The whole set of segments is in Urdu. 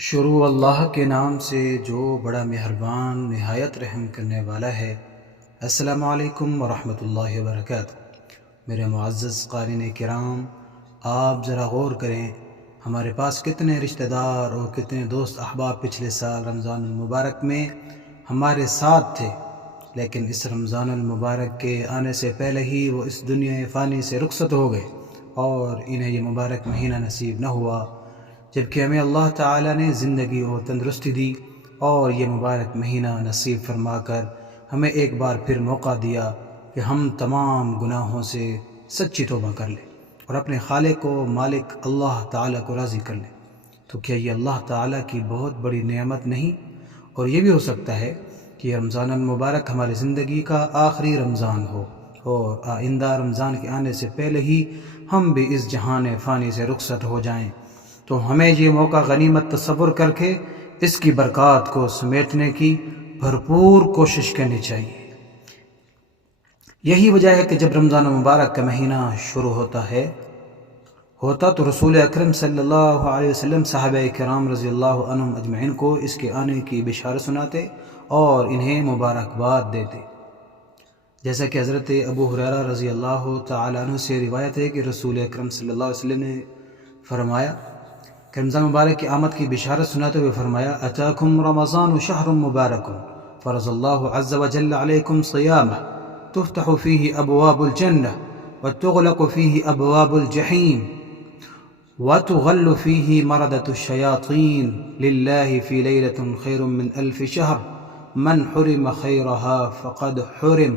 شروع اللہ کے نام سے جو بڑا مہربان نہایت رحم کرنے والا ہے۔ السلام علیکم ورحمۃ اللہ وبرکاتہ۔ میرے معزز قارئین کرام، آپ ذرا غور کریں، ہمارے پاس کتنے رشتہ دار اور کتنے دوست احباب پچھلے سال رمضان المبارک میں ہمارے ساتھ تھے، لیکن اس رمضان المبارک کے آنے سے پہلے ہی وہ اس دنیا فانی سے رخصت ہو گئے اور انہیں یہ مبارک مہینہ نصیب نہ ہوا، جبکہ ہمیں اللہ تعالیٰ نے زندگی اور تندرستی دی اور یہ مبارک مہینہ نصیب فرما کر ہمیں ایک بار پھر موقع دیا کہ ہم تمام گناہوں سے سچی توبہ کر لیں اور اپنے خالق و مالک اللہ تعالیٰ کو راضی کر لیں۔ تو کیا یہ اللہ تعالیٰ کی بہت بڑی نعمت نہیں؟ اور یہ بھی ہو سکتا ہے کہ یہ رمضان المبارک ہماری زندگی کا آخری رمضان ہو اور آئندہ رمضان کے آنے سے پہلے ہی ہم بھی اس جہان فانی سے رخصت ہو جائیں، تو ہمیں یہ موقع غنیمت تصور کر کے اس کی برکات کو سمیٹنے کی بھرپور کوشش کرنی چاہیے۔ یہی وجہ ہے کہ جب رمضان المبارک کا مہینہ شروع ہوتا تو رسول اکرم صلی اللہ علیہ وسلم صحابہ کرام رضی اللہ عنہم اجمعین کو اس کے آنے کی بشارت سناتے اور انہیں مبارکباد دیتے، جیسا کہ حضرت ابو ہریرہ رضی اللہ تعالیٰ عنہ سے روایت ہے کہ رسول اکرم صلی اللہ علیہ وسلم نے فرمایا کہ رمضان مبارک کی آمد کی بشارت سناتے ہوئے فرمایا: اتاکم رمضان شہر مبارک فرض اللہ عز وجل علیکم صیامہ تفتح فیہ ابواب الجنہ وتغلق فیہ ابواب الجحیم وتغل فیہ مردۃ الشیاطین للہ فی لیلۃ خیر من الف شہر من حرم خیرہا فقد حرم۔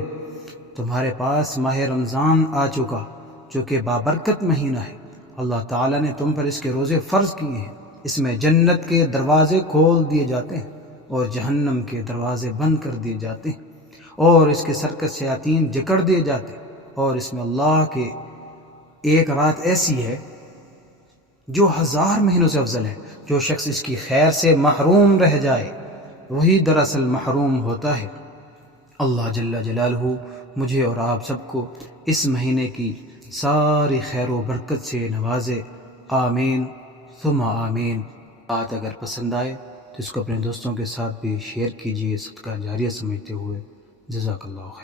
تمہارے پاس ماہ رمضان آ چکا جو کہ بابرکت مہینہ ہے، اللہ تعالیٰ نے تم پر اس کے روزے فرض کیے ہیں، اس میں جنت کے دروازے کھول دیے جاتے ہیں اور جہنم کے دروازے بند کر دیے جاتے ہیں اور اس کے سرکش شیاطین جکڑ دیے جاتے ہیں، اور اس میں اللہ کے ایک رات ایسی ہے جو 1000 مہینوں سے افضل ہے۔ جو شخص اس کی خیر سے محروم رہ جائے وہی دراصل محروم ہوتا ہے۔ اللہ جل جلالہ مجھے اور آپ سب کو اس مہینے کی ساری خیر و برکت سے نوازے، آمین ثم آمین۔ بات اگر پسند آئے تو اس کو اپنے دوستوں کے ساتھ بھی شیئر کیجیے، صدقہ جاریہ سمجھتے ہوئے۔ جزاک اللہ خیر۔